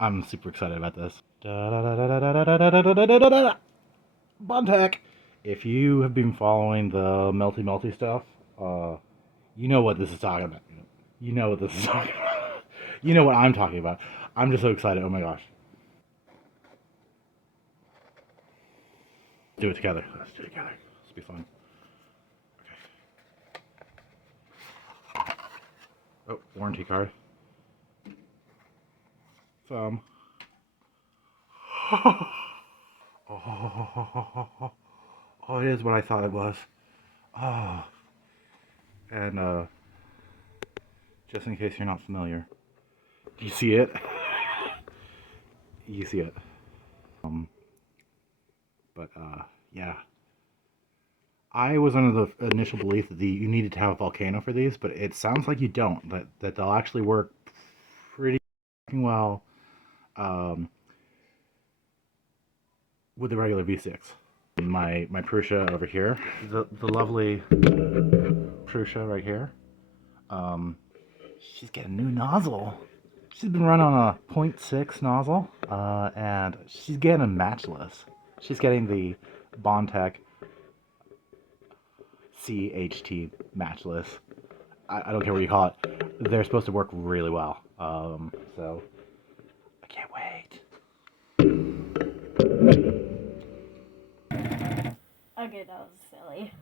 I'm super excited about this. Bondtech! If you have been following the melty stuff, you know what this is talking about. You know what this is talking about. You know what I'm talking about. I'm just so excited. Oh my gosh. Do it together. Let's do it together. This will be fun. Okay. Oh, warranty card. Some. Oh, it is what I thought it was. Oh. And, just in case you're not familiar. Do you see it? You see it. Yeah. I was under the initial belief that you needed to have a volcano for these, but it sounds like you don't. That they'll actually work pretty well with the regular V6. My Prusa over here, the lovely Prusa right here. She's getting a new nozzle. She's been running on a 0.6 nozzle, and she's getting a matchless. She's getting the Bondtech CHT matchless. I don't care what you call it. They're supposed to work really well. So I can't wait. Okay, that was silly.